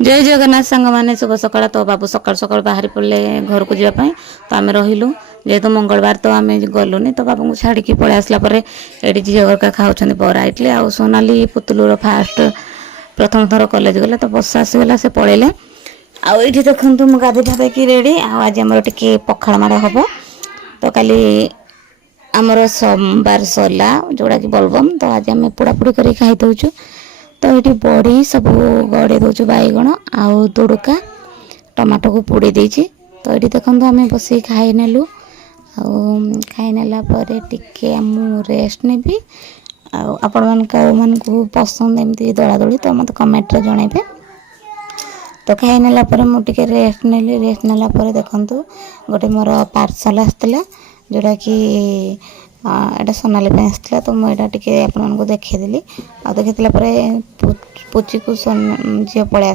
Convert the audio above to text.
जय जगन्नाथ सांग मैंने शुभ सकाळ। तो बाबू सकाल सकाल बाहरी पड़े घर को जावाई तो आम रहीलु जेहेतु मंगलवार तो आम गलुनि तो बाबू को छाड़ी पलि आसला ये झील घर खाऊँ बरा इडली आ सोनाली पुतुलुर फास्ट प्रथम थर कॉलेज गले तो बस आसीगला से पलैले आईठी देखु मु गाधे फाधे रेडी आज आमर टे पखाड़ माड़ हम तो काली आमर सोमवार सरला जोड़ा कि बोलबम तो आज आम पोड़ापोड़ी कर खाई दौचु तो ये बड़ी सब गड़े दौचु बैगण आउ दुड़का टमाटो को पोड़ी देछि तो ये देखो आम बस खाई नेलु खाई नेला टिके रेस्ट नेबी आपण मान पसंद एमती दौड़ा दौड़ी तो मत कमेंट रे जणेबे। तो खाई नेला मुझे रेस्ट नेली रेस्ट नेला देखु गोटे मोर पार्सल आसला जोड़ा कि एटा सोनाली आसला तो मुझे टे आपको देखीदेली आ देखी पुची को झील पलि